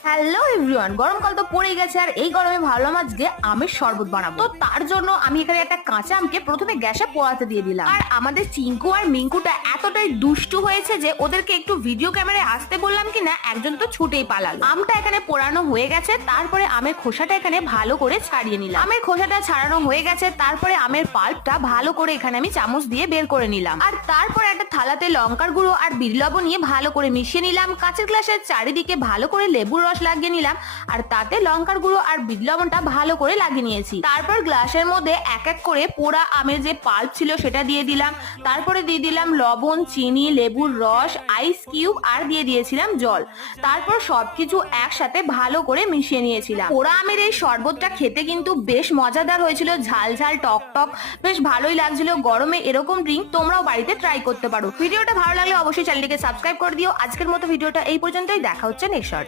Hello everyone, গরমকাল তো পড়ে গেছে আর এই গরমে ভাবলাম আজকে আমের শরবত বানাবো। তো তার জন্য আমি এখানে একটা কাঁচা আমকে প্রথমে গ্যাসে পোড়াতে দিয়ে দিলাম। আর আমাদের চিঙ্কু আর মিঙ্কুটা এতটাই দুষ্টু হয়েছে যে ওদেরকে একটু ভিডিও ক্যামেরায় আসতে বললাম কিনা একজন তো ছুটেই পালালো। আমটা এখানে পোড়ানো হয়ে গেছে, তারপরে আমের খোসাটা এখানে ভালো করে ছাড়িয়ে নিলাম। আমের খোসাটা ছাড়ানো হয়ে গেছে, তারপরে আমের পাল্পটা ভালো করে এখানে আমি চামচ দিয়ে বের করে নিলাম। আর তারপরে একটা থালাতে লঙ্কার গুঁড়ো আর বিট লবণ নিয়ে ভালো করে মিশিয়ে নিলাম। কাঁচের গ্লাসের চারিদিকে ভালো করে লেবুর রস লাগিয়ে নিলাম আর তাতে লঙ্কার গুঁড়ো আর বিট লবণটা ভালো করে লাগিয়ে নিয়েছি। তারপর গ্লাসের মধ্যে এক এক করে পোড়া আমের যে পাল্প ছিল সেটা দিয়ে দিলাম। তারপরে দিয়ে দিলাম লবণ, চিনি, লেবুর রস, আইস কিউব আর দিয়ে দিয়েছিলাম জল। তারপর সবকিছু একসাথে ভালো করে মিশিয়ে নিয়েছিলাম। পোড়া আমের এই শরবতটা খেতে কিন্তু বেশ মজাদার হয়েছিল, ঝাল ঝাল টক টক, বেশ ভালোই লাগছিল। গরমে এরকম ড্রিঙ্ক তোমরাও বাড়িতে ট্রাই করতে পারো। ভিডিওটা ভালো লাগলে অবশ্যই চ্যানেলটিকে সাবস্ক্রাইব করে দিও। আজকের মতো ভিডিওটা এই পর্যন্তই, দেখা হচ্ছে নেক্সট।